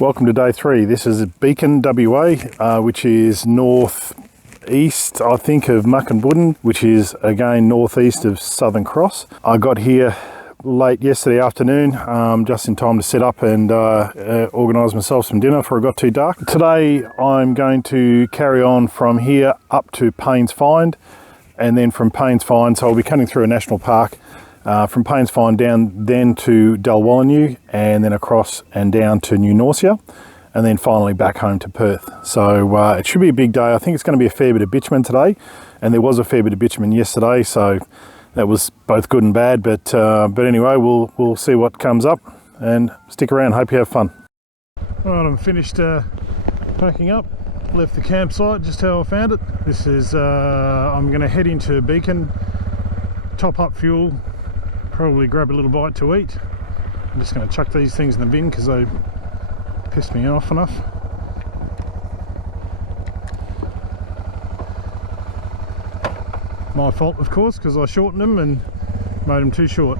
Welcome to day 3. This is Beacon, WA, which is northeast, I think, of Muckenbudden, which is again northeast of Southern Cross. I got here late yesterday afternoon, just in time to set up and organise myself some dinner before it got too dark. Today I'm going to carry on from here up to Paynes Find, and then from Paynes Find, so I'll be cutting through a national park, from Paynes Find down then to Dalwallinu, and then across and down to New Norcia, and then finally back home to Perth. So it should be a big day. I think it's going to be a fair bit of bitumen today, and there was a fair bit of bitumen yesterday, so that was both good and bad. But anyway, we'll see what comes up, and stick around. Hope you have fun. All right, I'm finished packing up. Left the campsite just how I found it. This is I'm going to head into Beacon, top up fuel, probably grab a little bite to eat. I'm just going to chuck these things in the bin because they pissed me off enough. My fault, of course, because I shortened them and made them too short.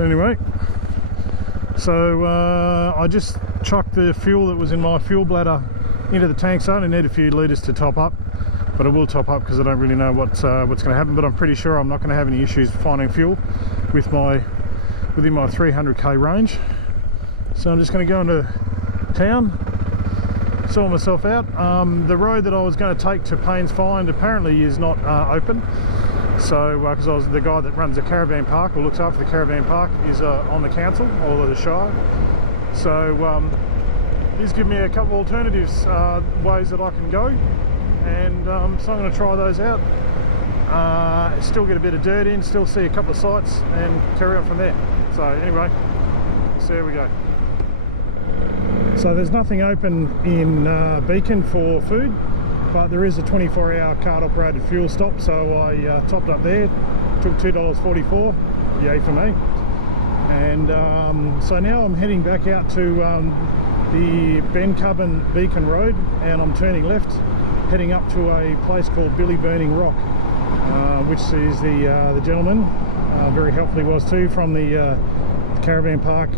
Anyway, so I just chucked the fuel that was in my fuel bladder into the tank. So I only need a few litres to top up, but I will top up because I don't really know what's going to happen. But I'm pretty sure I'm not going to have any issues finding fuel with within my 300k range. So I'm just going to go into town, sort myself out. The road that I was going to take to Paynes Find apparently is not open. So because the guy that runs the caravan park, or looks after the caravan park, is on the council or the shire. So he's given me a couple of alternatives, ways that I can go, and so I'm going to try those out. Still get a bit of dirt in, still see a couple of sites, and carry on from there. So anyway, so there we go. So there's nothing open in Beacon for food, but there is a 24-hour cart operated fuel stop, so I topped up there, took $2.44, yay for me. And so now I'm heading back out to the Bendon Beacon Road, and I'm turning left, heading up to a place called Billiburning Rock, which is the gentleman, very helpfully was too, from the caravan park,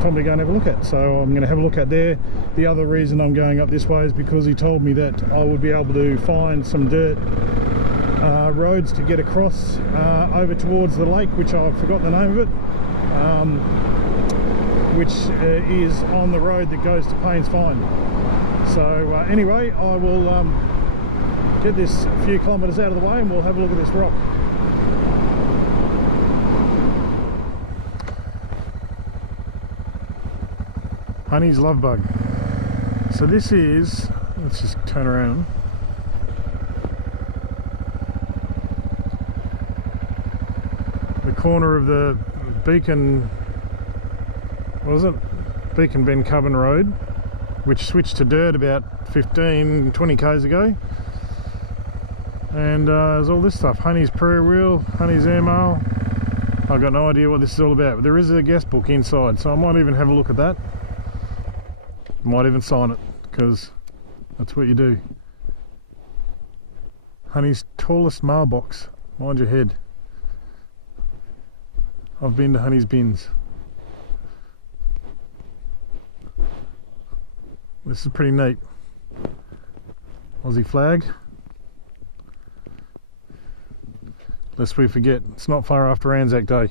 told me to go and have a look at. So I'm going to have a look at there. The other reason I'm going up this way is because he told me that I would be able to find some dirt roads to get across over towards the lake, which I've forgotten the name of it, which is on the road that goes to Paynes Find. So anyway, I will get this a few kilometres out of the way, and we'll have a look at this rock. Honey's love bug. So this is, let's just turn around. The corner of the Beacon, what is it? Beacon Bendon Road, which switched to dirt about 15-20 k's ago. And there's all this stuff: Honey's prayer wheel, Honey's airmail. I've got no idea what this is all about, but there is a guest book inside, so I might even have a look at that. Might even sign it, because that's what you do. Honey's tallest mailbox. Mind your head. I've been to Honey's bins. This is pretty neat. Aussie flag. Lest we forget, it's not far after Anzac Day.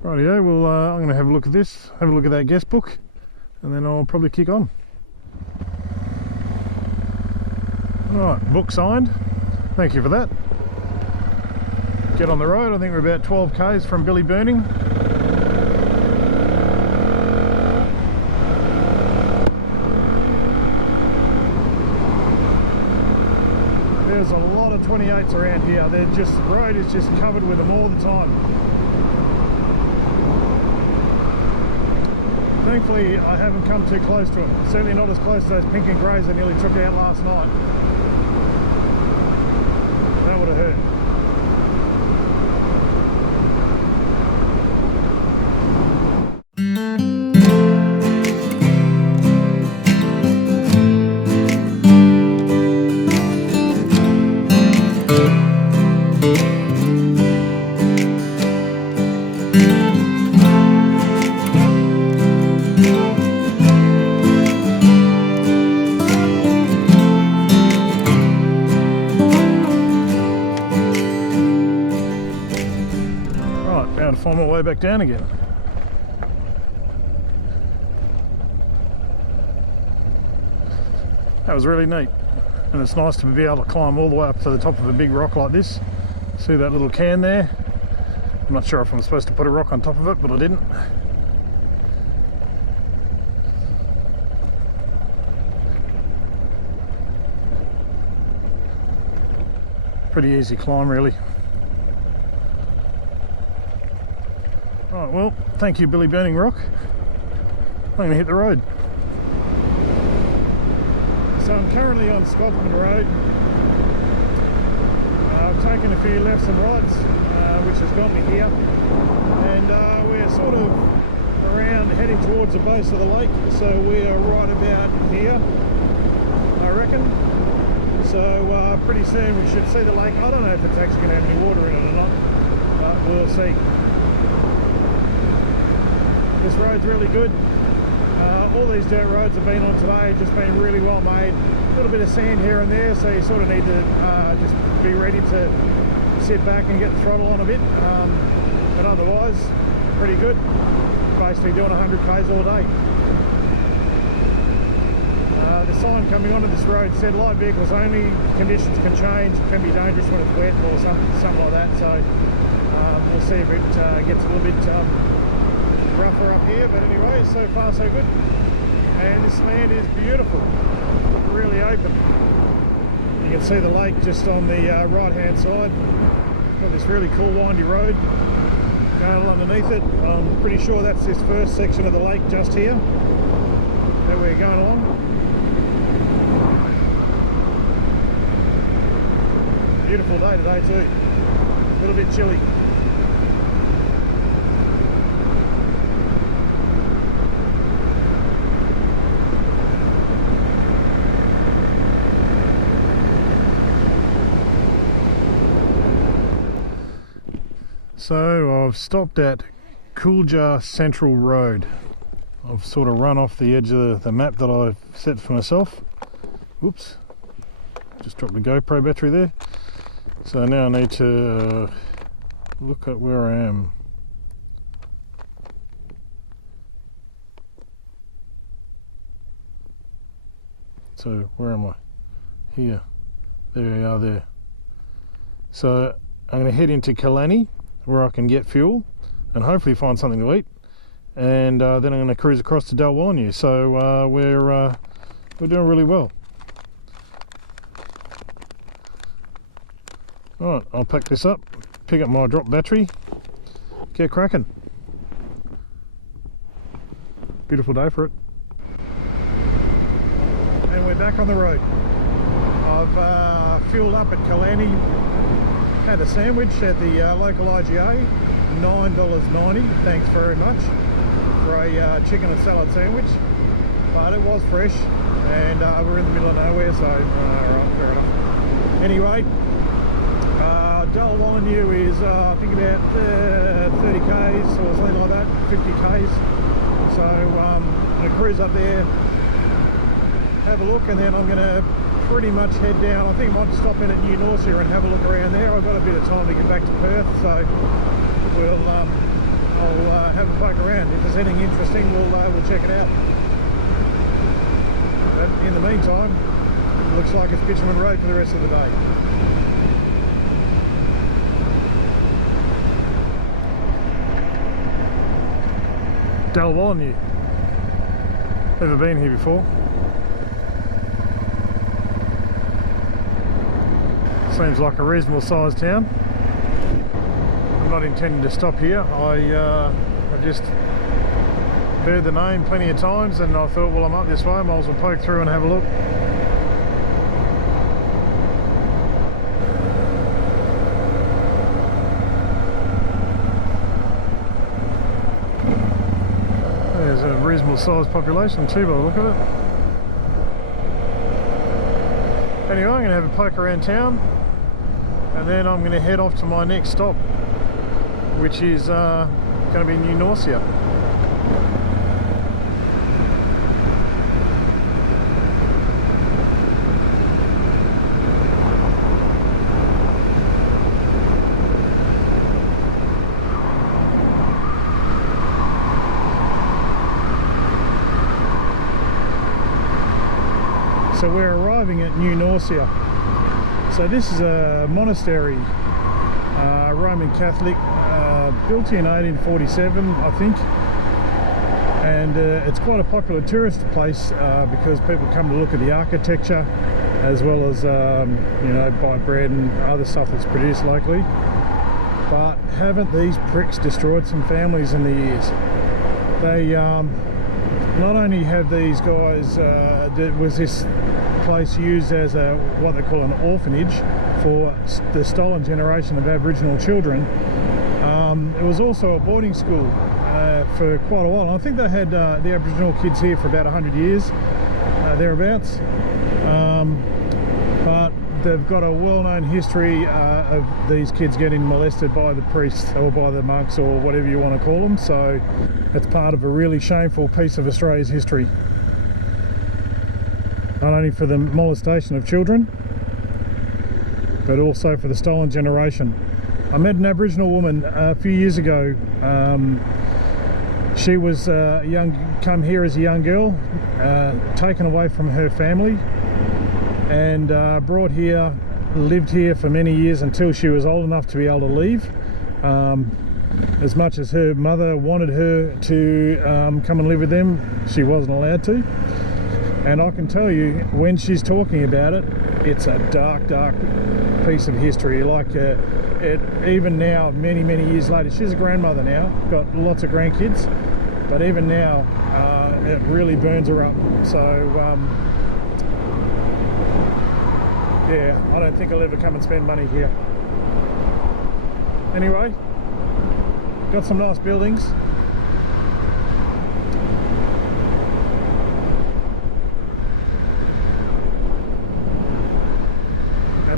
Rightio, well I'm going to have a look at this, have a look at that guest book, and then I'll probably kick on. Alright, book signed. Thank you for that. Get on the road. I think we're about 12 k's from Billiburning. There's a lot of 28s around here. The road is just covered with them all the time. Thankfully, I haven't come too close to them. Certainly not as close to those pink and greys I nearly took out last night. That would have hurt. to find my way back down again. That was really neat, and it's nice to be able to climb all the way up to the top of a big rock like this. See that little can there? I'm not sure if I'm supposed to put a rock on top of it, but I didn't. Pretty easy climb, really. Alright, well, thank you, Billiburning Rock. I'm going to hit the road. So I'm currently on Scotsman Road. I've taken a few lefts and rights, which has got me here. And we're sort of around, heading towards the base of the lake. So we're right about here, I reckon. So pretty soon we should see the lake. I don't know if it's actually going to have any water in it or not, but we'll see. This road's really good. All these dirt roads I've been on today have just been really well made. A little bit of sand here and there, so you sort of need to just be ready to sit back and get the throttle on a bit. But otherwise, pretty good. Basically doing 100 k's all day. The sign coming onto this road said light vehicles only, conditions can change, it can be dangerous when it's wet or something like that. So we'll see if it gets a little bit rougher up here, but anyway, so far so good. And this land is beautiful, really open. You can see the lake just on the right hand side. Got this really cool windy road going underneath it. I'm pretty sure that's this first section of the lake just here that we're going along. Beautiful day today too, a little bit chilly. So I've stopped at Cooljar Central Road. I've sort of run off the edge of the map that I've set for myself. Oops, just dropped the GoPro battery there. So now I need to look at where I am. So where am I? Here. There we are there. So I'm going to head into Killarney, where I can get fuel and hopefully find something to eat, and then I'm going to cruise across to Dalwallinu. So we're doing really well. Alright, I'll pack this up, pick up my drop battery, get cracking. Beautiful day for it. And we're back on the road. I've fueled up at Killarney. Had a sandwich at the local IGA, $9.90, thanks very much, for a chicken and salad sandwich, but it was fresh, and we're in the middle of nowhere, so right, fair enough. Anyway, Dalwallinu is I think about 30 k's or something like that, 50 k's, so I'm going to cruise up there, have a look, and then I'm going to pretty much head down. I think I might stop in at Norcia and have a look around there. I've got a bit of time to get back to Perth, so I'll have a poke around. If there's anything interesting, we'll check it out. But in the meantime, it looks like it's bitumen road for the rest of the day. Dalwallinu. Never been here before. Seems like a reasonable sized town. I'm not intending to stop here. I just heard the name plenty of times and I thought, well, I'm up this way, might as well poke through and have a look. There's a reasonable sized population too by the look of it. Anyway, I'm going to have a poke around town, and then I'm going to head off to my next stop, which is going to be New Norcia. So we're arriving at New Norcia. So this is a monastery, Roman Catholic, built in 1847, I think. And it's quite a popular tourist place because people come to look at the architecture, as well as you know, buy bread and other stuff that's produced locally. But haven't these pricks destroyed some families in the years? They not only have these guys, was this place used as a what they call an orphanage for the stolen generation of Aboriginal children. It was also a boarding school for quite a while. I think they had the Aboriginal kids here for about 100 years, thereabouts. But they've got a well-known history of these kids getting molested by the priests or by the monks or whatever you want to call them. So it's part of a really shameful piece of Australia's history. Not only for the molestation of children, but also for the stolen generation. I met an Aboriginal woman a few years ago. She was come here as a young girl, taken away from her family, and brought here, lived here for many years until she was old enough to be able to leave. As much as her mother wanted her to come and live with them, she wasn't allowed to. And I can tell you, when she's talking about it, it's a dark, dark piece of history. Like even now, many years later, she's a grandmother now, got lots of grandkids, but even now it really burns her up. So yeah, I don't think I'll ever come and spend money here. Anyway, got some nice buildings.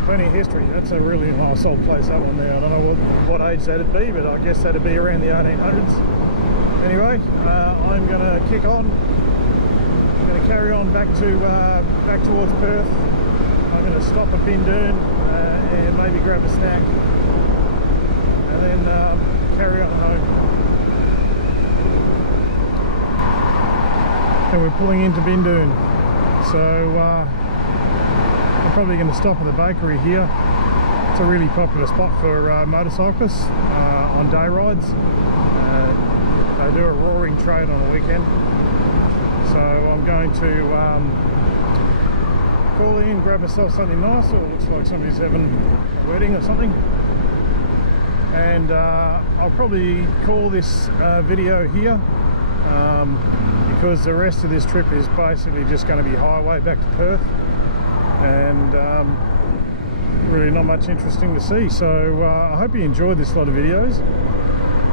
Plenty of history. That's a really nice old place, that one there. I don't know what age that'd be, but I guess that'd be around the 1800s. Anyway, I'm going to kick on. I'm going to carry on back towards Perth. I'm going to stop at Bendon and maybe grab a snack, and then carry on home. And we're pulling into Bendon, so I'm probably going to stop at the bakery here. It's a really popular spot for motorcyclists on day rides. They do a roaring trade on the weekend. So I'm going to call in, grab myself something nice, or it looks like somebody's having a wedding or something. And I'll probably call this video here because the rest of this trip is basically just going to be highway back to Perth. And really not much interesting to see. So I hope you enjoyed this lot of videos,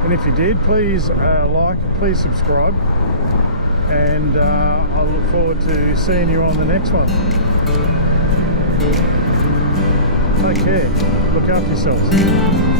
and if you did, please please subscribe, and I look forward to seeing you on the next one. Take care, look after yourselves.